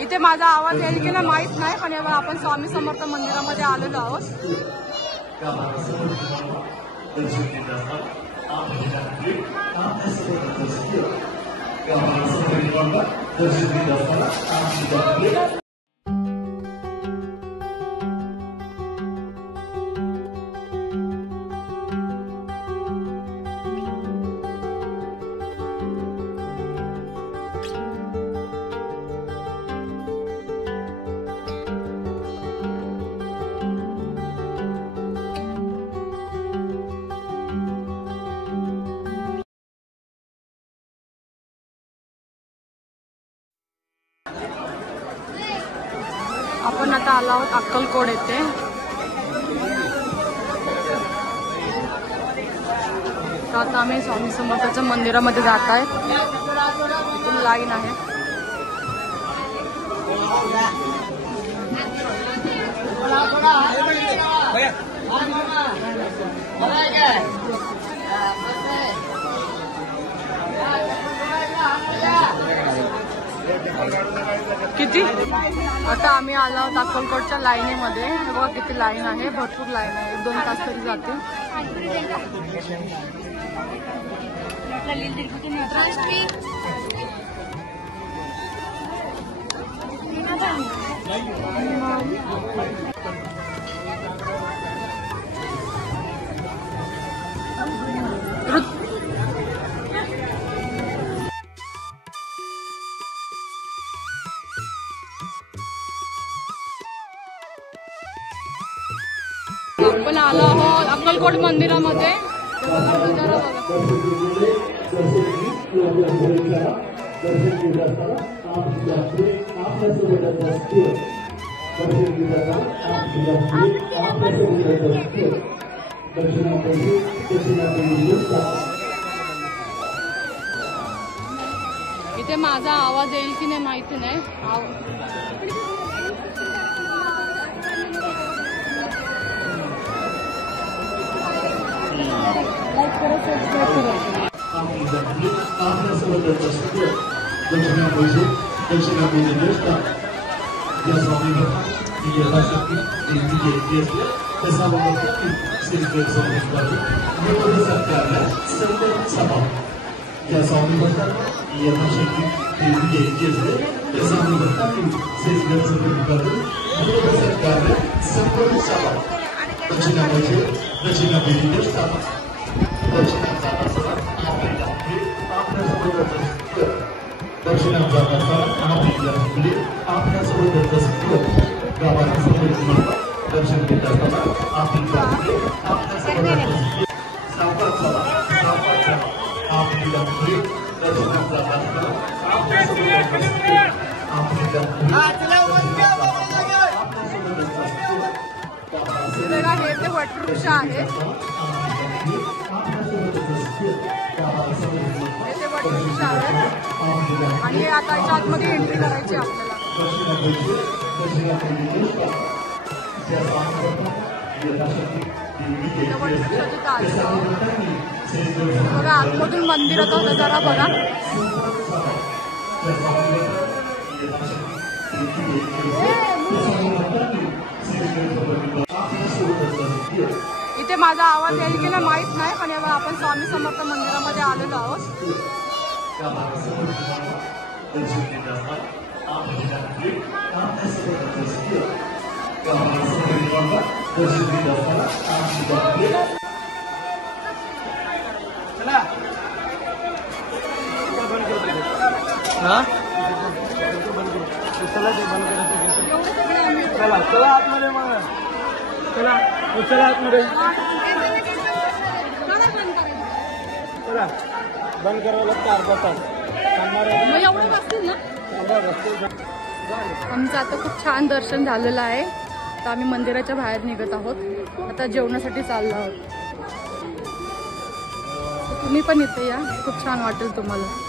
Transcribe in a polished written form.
इथे माझा आवाज येईल की नाही माहित नाही, पण आपण स्वामी समर्थ मंदिरामध्ये आलेलो आहोत. आपण आता आलो आहोत अक्कलकोट येथे. तर आता आम्ही स्वामी समर्थाच्या मंदिरामध्ये जात आहे. इथून लाईन आहे. किती आता आम्ही आलो आहोत अक्कलकोटच्या लाईनीमध्ये. बघा किती लाईन आहे, भरपूर लाईन आहे. 2 तास तरी जाते. आपण आलो आहोत अक्कलकोट मंदिरामध्ये. इथे माझा आवाज येईल की नाही माहिती नाही. हे वटवृक्ष आहे. हे वटवृक्ष आहे आणि आता याच्या आतमध्ये एंट्री करायची आपल्याला. बघा आतमधून मंदिराचा नजारा बघा. इथे माझा आवाज येईल की नाही माहित नाही, पण आपण स्वामी समर्थ मंदिरामध्ये आलेलो आहोत. चला आतमध्ये मग चला आतमध्ये चला बंद करावं लागतं अर्धा तास. आमचं आता खूप छान दर्शन झालेलं आहे. तर आम्ही मंदिराच्या बाहेर निघत आहोत. आता जेवणासाठी चाललो आहोत. तुम्ही पण इथे या, खूप छान वाटेल तुम्हाला.